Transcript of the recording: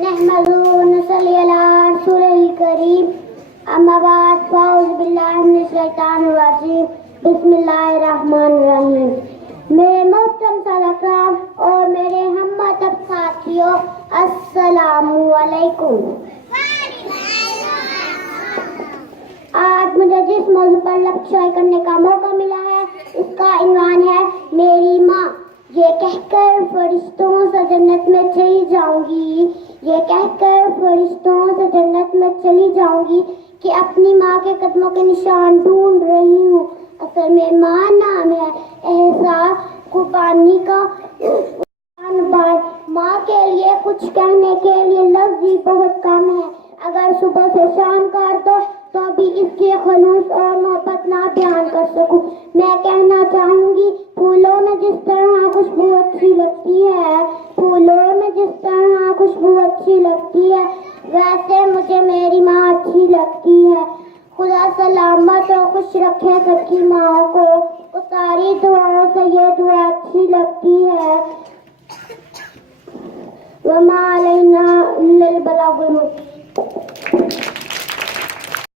نحمده ونصلي على رسوله الكريم اما بعد فاعوذ باللہ من الشیطان الرجیم بسم اللہ الرحمن الرحیم. میرے محترم سادہ کرام اور میرے ہم مذہب ساتھیوں، السلام علیکم. آج مجھے جس موضوع پر لیکچر کرنے کا موقع ملا ہے اس کا عنوان ہے میری ماں. یہ کہہ کر فرشتوں سے جنت میں چلی جاؤں گی، یہ کہہ کر فرشتوں سے جنت میں چلی جاؤں گی کہ اپنی ماں کے قدموں کے نشان ڈھونڈ رہی ہوں. اصل میں ماں نام ہے احساس قربانی کا. ماں کے لیے کچھ کہنے کے لیے لفظ ہی بہت کم ہے. اگر صبح سے شام کر دو تو بھی اس کے خلوص اور محبت نہ بیان کر سکوں. میں کہنا چاہوں گی پھولوں میں جس طرح خوشبو اچھی لگتی ہے، پھولوں میں جس طرح خوشبو اچھی لگتی ہے، ویسے مجھے میری ماں اچھی لگتی ہے. خدا سلامت اور خوش رکھے سب کی ماں کو. ساری دعاؤں سے یہ دعا اچھی لگتی ہے. وما علینا الا البلاغ المبین.